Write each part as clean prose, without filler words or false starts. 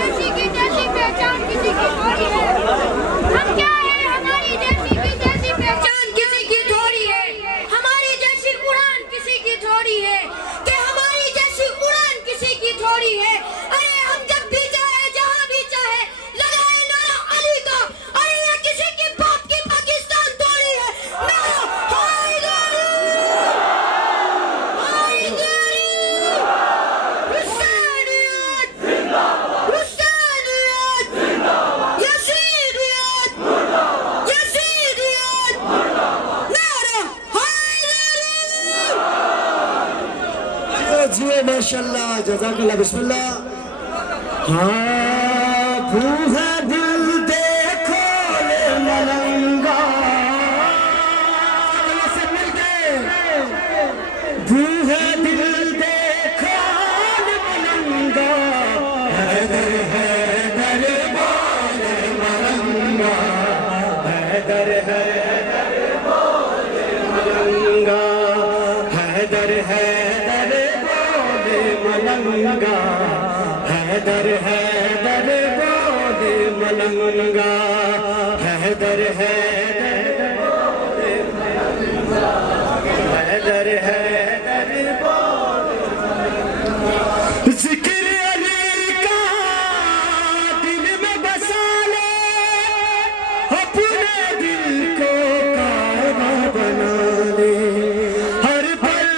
किसी की जैसी पहचान किसी की थोड़ी है। हम क्या है, हमारी जैसी की जैसी पहचान किसी की थोड़ी है। हमारी जैसी उड़ान किसी की थोड़ी है कि हमारी जैसी उड़ान किसी की थोड़ी है। अरे हम जब भी चाहे जहाँ भी चाहे लगाए नारा अली का। अरे ये किसी की बाप की पाकिस्तान थोड़ी है। नारा हैदरी, हैदरी, हुसैनियत जिंदाबाद, हुसैनियत जिंदाबाद, यजीदियत मुर्दाबाद, यजीदियत मुर्दाबाद, नारा हैदरी। जी माशाल्लाह, जज़ाकल्लाह, बिस्मिल्लाह। हाँ भूहा दिल देखो ले मलंगा से मिलके, भूहा दिल देखो ले मलंगा, हैदर हैदर बोले मलंगा, हैदर हैदर बोले मलंगा, हैदर हैदर बोले मलंगा, हैदर हैदर बोले मलंगा, हैदर हैदर बोले मलंगा, हैदर हैदर बोले मलंगा। जिक्र अली का दिल में बसा ले, अपने दिल को कायम बना ले, हर पल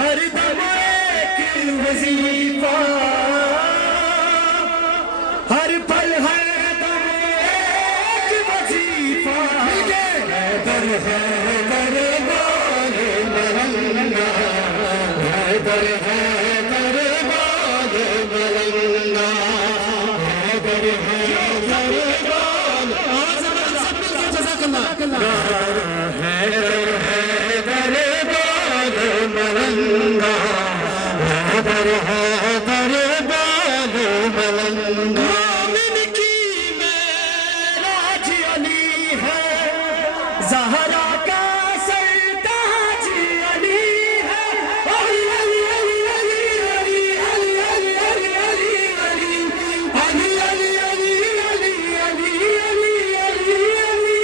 हर दम एक वजीफा, हर पल हर दम एक वजीफा, हैदर हैदर बोले मलंगा, हैदर हैदर बोले मलंगा, हैदर हैदर बोले, हैदर हैदर बोले मलंगा, हैदर हैदर बोले मलंगा। मोमिन की मेराज अली है, ज़हरा का सरताज अली है, अली अली अली अली अली अली अली अली अली अली अली अली अली अली अली अली,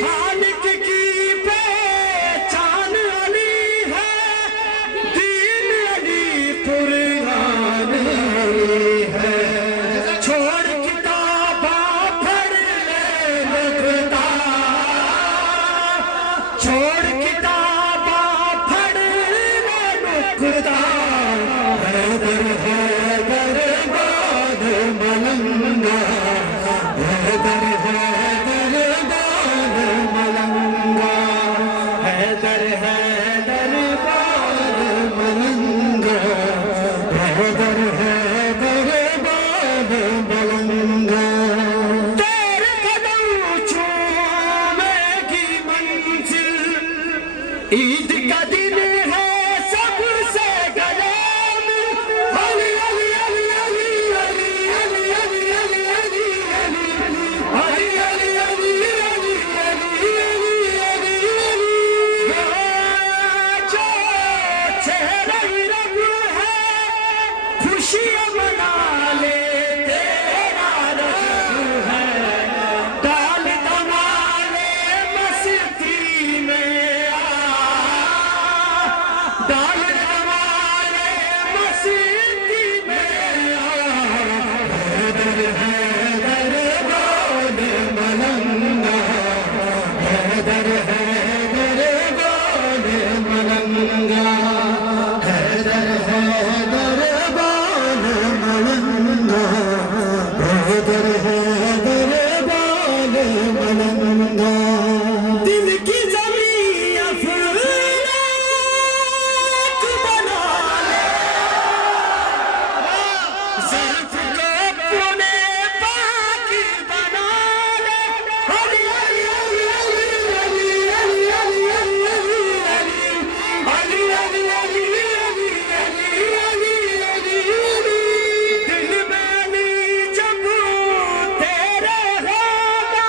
खालिक की पहचान अली है, दीन अली कुरान अली है, छोड़ किताबां पढ़ ले नुक्ता, छोड़ किताबां पढ़ ले नुक्ता, हैदर हैदर बोले मलंगा, हैदर हैदर बोले मलंगा, हैदर हैदर बोले मलंगा, हैदर हैदर बोले मलंगा। तेरे कदम चूमेगी मंजिल, ईद का दिन है सबसे गले में, अली अली अली अली अली अली अली अली अली अली अली अली अली अली अली अली अली, जो चेहरा ही रंग है खुशियाँ मना ले, तेरा रंग है डाल दमाले मस्ती में आ, डाल दमाले मस्ती में आ, हैदर हैदर बोले मलंगा, हैदर हैदर बोले मलंगा, हैदर हैदर बोले मलंगा, हैदर हैदर बोले मलंगा। दिल की ज़मीं अफलाक बना ले, ज़र्फ़ को अपने पाक बना ले, अली अली अली अली अली अली अली अली अली अली अली अली अली अली अली अली, दिल में अली जब तेरे होगा,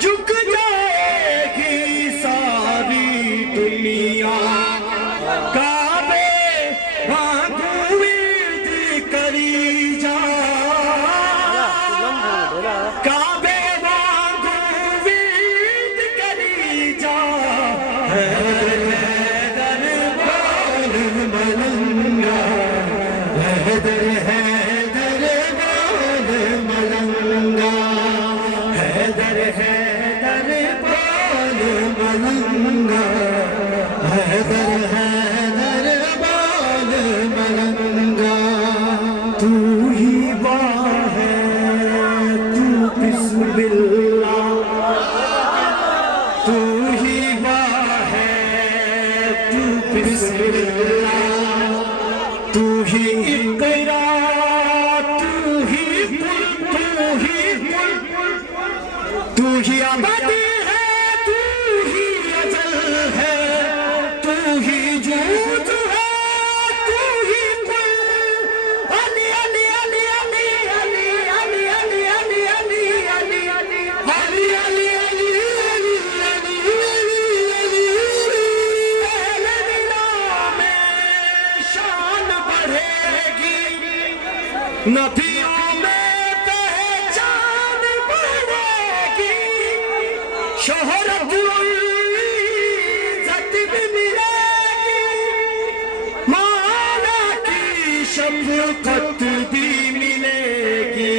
झुक जाएगी सारी दुनिया, काबे वांगू विद करी जा, ही वाह है तू बिस्मिल्लाह, तू ही वाह है तू बिस्मिल्लाह, तू ही इकरा, तू ही कुल, तू ही अबदी है, तू ही अजल है, तू ही जूद है, तू ही कुल। अली अली अली अली अली अली अली अली अली अली अली अली अली अली अली अली अहले दिलों में शान बढ़ेगी, नबियों में पहचान बढ़ेगी, शोहरत इज्जत भी मिलेगी, मौला की शफ़क़त भी मिलेगी।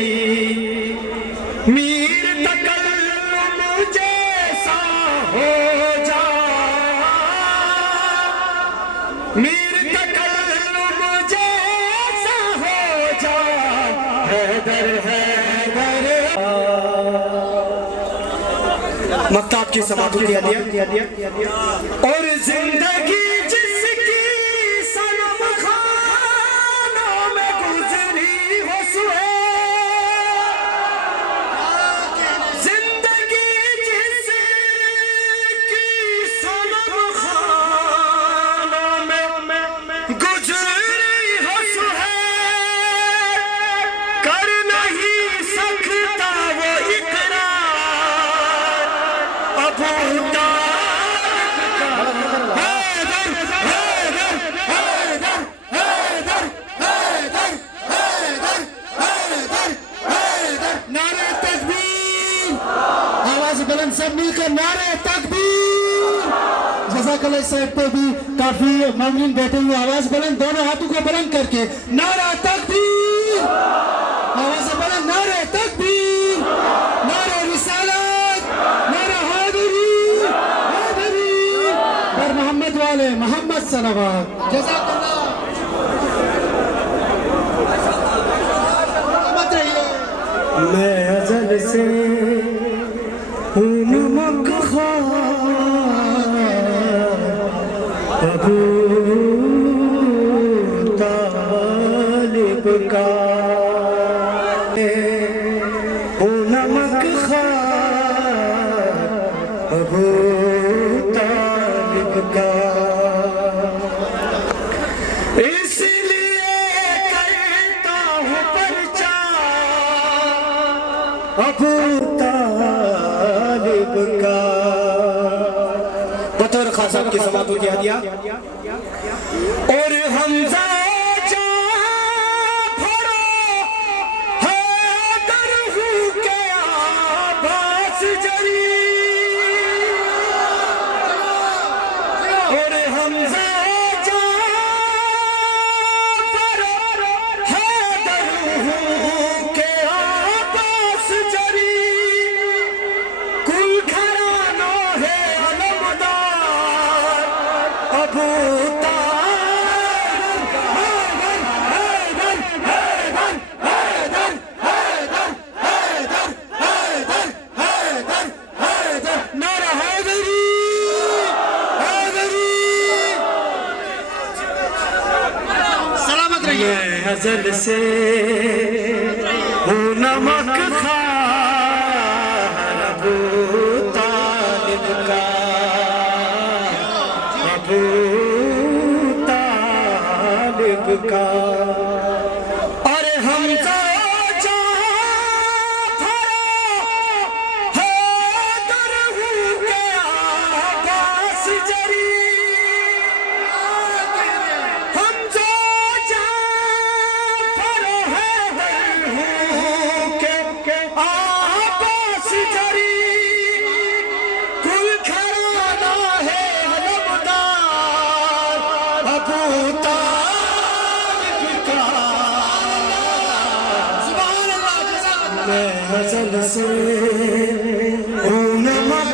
मीर तकल्लुम जैसा हो जा, मीर तकल्लुम जैसा हो जा, हैदर हैदर। मक्ताब की समाप्ति दिया और जिंदगी जिसकी सनम खानों में गुजरी हो सुहेल, जिंदगी जिसकी सनम खानों में गुजरी हो सुहेल, कर नहीं सकता वो इकरार अबू तालिब का। हैदर हैदर हैदर हैदर हैदर हैदर हैदर हैदर। नारे तकबीर, आवाज बुलंद सब मिलकर नारे तकबीर। जज़ाकल्लाह साहब पे भी काफी मौमिन बैठे हुए, आवाज बुलंद, दोनों हाथों को बुलंद करके नारा तकबीर, आवाज बुलंद नारे तकबीर, नारे रिसालत, नारा हैदरी हैदरी, और मोहम्मद वाले मोहम्मद सलावत। जज़ाकल्लाह। मत रहिए। मैं अज़ल से हूँ नमक अबू तालिब का, हूँ नमक अबू तालिब का, इसलिए करता हूँ प्रचार अबू तालिब का। बतौर खास साहब की समाप्ति किया दिया और हमजा जाफरो हैदर हूँ के आबास जरी, और हमजा जाफरो हैदर हूँ के आबास जरी, कुल घरानों है अलमदार अबू तालिब। हैदर हैदर हैदर हैदर हैदर हैदर हैदर हैदर हैदर। नारा हैदरी हैदरी। सलामत रहिए। मैं अज़ल से हूँ नमक खार अबू तालिब का, अबू तालिब का। अरे हमजा जाफरो हैदर हूँ के आबास जरी, हमजा जाफरो हैदर हूँ के आबास जरी, कुल घराना है अलमदार अबू तालिब का। सुभान अल्लाह। मैं अज़ल से